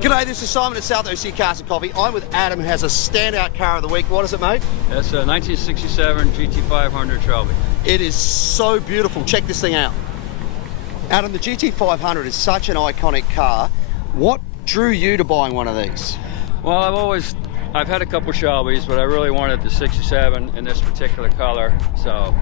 G'day, this is Simon at South OC Cars and Coffee. I'm with Adam, who has a standout car of the week. What is it, mate? That's a 1967 GT500 Shelby. It is so beautiful. Check this thing out. Adam, the GT500 is such an iconic car. What drew you to buying one of these? Well, I've had a couple Shelbys, but I really wanted the 67 in this particular color, so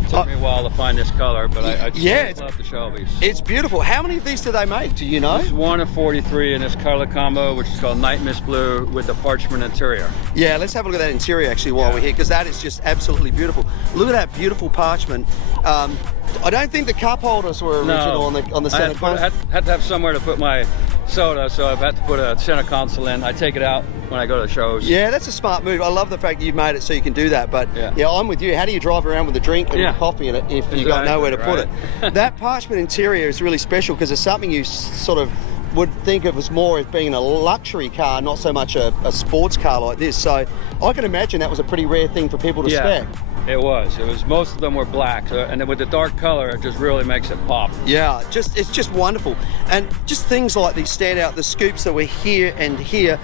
it took me a while to find this color, but I just love the Shelbys. It's beautiful. How many of these do they make? Do you know? There's one of 43 in this color combo, which is called Night Mist Blue with the parchment interior. Yeah, let's have a look at that interior actually while we're here, because that is just absolutely beautiful. Look at that beautiful parchment. I don't think the cup holders were original on the center console. I had to have somewhere to put my soda, so I've had to put a center console in. I take it out when I go to shows. Yeah, that's a smart move. I love the fact that you've made it so you can do that. But yeah, I'm with you. How do you drive around with a drink and coffee in it if you've got nowhere to put it? That parchment interior is really special because it's something you sort of would think of as more as being a luxury car, not so much a sports car like this. So I can imagine that was a pretty rare thing for people to spec. It was. Most of them were black, and then with the dark color, it just really makes it pop. Yeah, it's just wonderful. And just things like these stand out, the scoops that were here and here.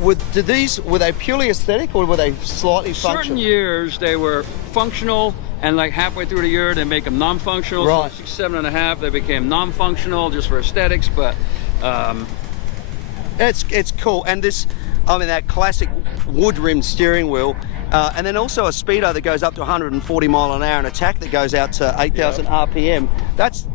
Were they purely aesthetic or were they slightly functional? Certain years they were functional, and like halfway through the year they make them non-functional. Right. So 67 and a half they became non-functional just for aesthetics, but it's cool. And this, I mean, that classic wood rimmed steering wheel. And then also a speedo that goes up to 140 mile an hour, and a tack that goes out to 8,000 RPM. That's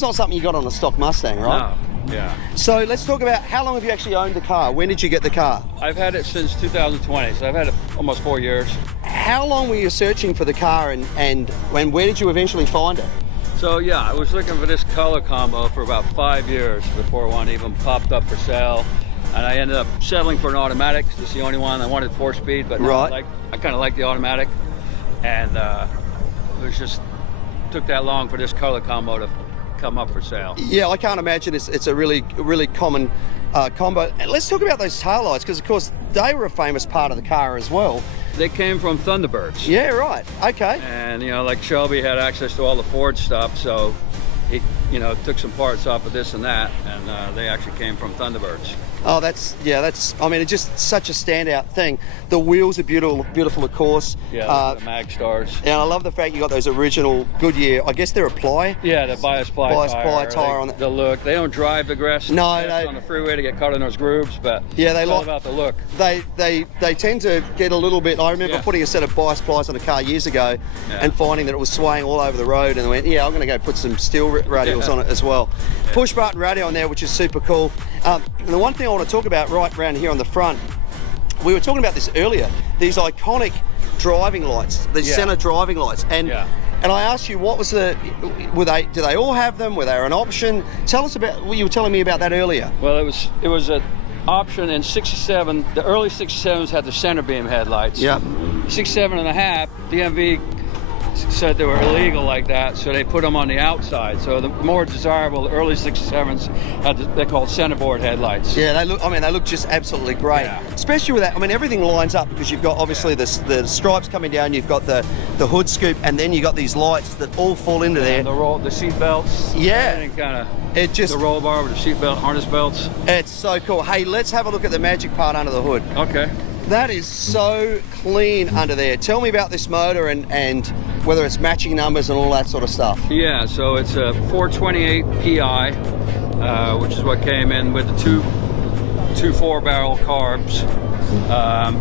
not something you got on a stock Mustang, right? No. Yeah. So let's talk about how long have you actually owned the car? When did you get the car? I've had it since 2020, so I've had it almost 4 years. How long were you searching for the car, and where did you eventually find it? So yeah, I was looking for this color combo for about 5 years before one even popped up for sale. And I ended up settling for an automatic. It's the only one. I wanted 4-speed, but I kind of like the automatic. And it just took that long for this color combo to come up for sale. Yeah, I can't imagine it's a really common combo. And let's talk about those taillights, because of course they were a famous part of the car as well. They came from Thunderbirds. Yeah, right. Okay. And like Shelby had access to all the Ford stuff, so he took some parts off of this and that, and they actually came from Thunderbirds. Oh, that's I mean, it's just such a standout thing. The wheels are beautiful, of course. Yeah, the mag stars. And I love the fact you got those original Goodyear, I guess they're a ply. Yeah, the bias ply tire on that. The look. They don't drive the grass on the freeway to get caught in those grooves, but it's all about the look. They tend to get a little bit. I remember putting a set of bias plies on a car years ago and finding that it was swaying all over the road, and I went, I'm going to go put some steel radials on it as well. Yeah. Push button radio on there, which is super cool. And the one thing I want to talk about right around here on the front, we were talking about this earlier, these iconic driving lights, these center driving lights. And I asked you, what was do they all have them? Were they an option? Tell us about what you were telling me about that earlier. Well, it was an option in 67. The early 67s had the center beam headlights. Yeah. 67 and a half, DMV said they were illegal like that, so they put them on the outside. So the more desirable, the early 67s had they're called centerboard headlights. Yeah, they look just absolutely great. Yeah. Especially with that, I mean, everything lines up because you've got obviously the stripes coming down, you've got the hood scoop, and then you got these lights that all fall into there. The seat belts. Yeah. The roll bar with the seat belt, harness belts. It's so cool. Hey, let's have a look at the magic part under the hood. Okay. That is so clean under there. Tell me about this motor and whether it's matching numbers and all that sort of stuff. Yeah, so it's a 428 PI, which is what came in with the two 4-barrel carbs.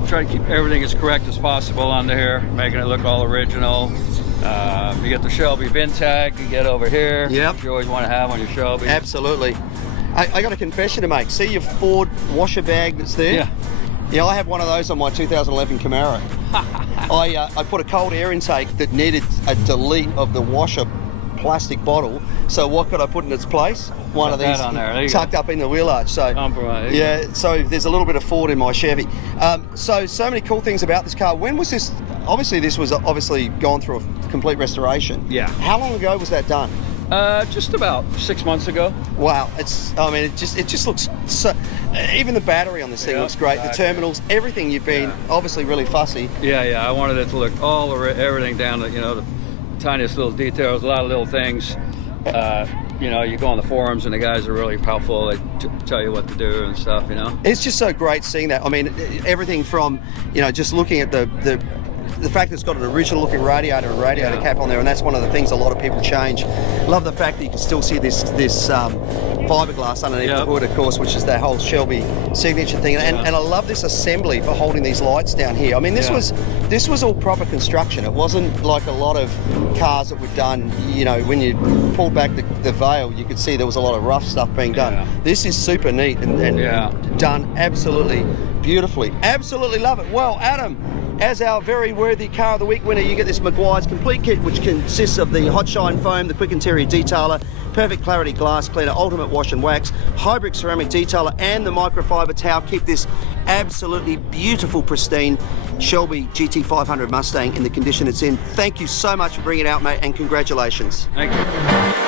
Try to keep everything as correct as possible under here, making it look all original. You get the Shelby VIN tag you get over here. Yep. You always want to have on your Shelby. Absolutely. I got a confession to make. See your Ford washer bag that's there? Yeah. Yeah, I have one of those on my 2011 Camaro. I put a cold air intake that needed a delete of the washer plastic bottle. So what could I put in its place? One of these on there. tucked up in the wheel arch. So yeah, so there's a little bit of Ford in my Chevy. So many cool things about this car. When was this? Obviously, this was gone through a complete restoration. Yeah. How long ago was that done? Just about 6 months ago. Wow, I mean, it just looks so. Even the battery on this thing looks great. Exactly. The terminals, everything. You've been obviously really fussy. Yeah. I wanted it to look everything down to the tiniest little details, a lot of little things. You go on the forums and the guys are really helpful. They tell you what to do and stuff. It's just so great seeing that. I mean, everything from just looking at the fact that it's got an original looking radiator and radiator cap on there, and that's one of the things a lot of people change. Love the fact that you can still see this fiberglass underneath the hood, of course, which is that whole Shelby signature thing. And I love this assembly for holding these lights down here. I mean, this was all proper construction. It wasn't like a lot of cars that were done, when you pulled back the veil, you could see there was a lot of rough stuff being done. Yeah. This is super neat and done absolutely beautifully. Absolutely love it. Well, Adam, as our very worthy Car of the Week winner, you get this Maguire's complete kit, which consists of the hot shine foam, the quick interior detailer, perfect clarity glass cleaner, ultimate wash and wax, hybrid ceramic detailer, and the microfiber towel. Keep this absolutely beautiful, pristine Shelby GT500 Mustang in the condition it's in. Thank you so much for bringing it out, mate, and congratulations. Thank you.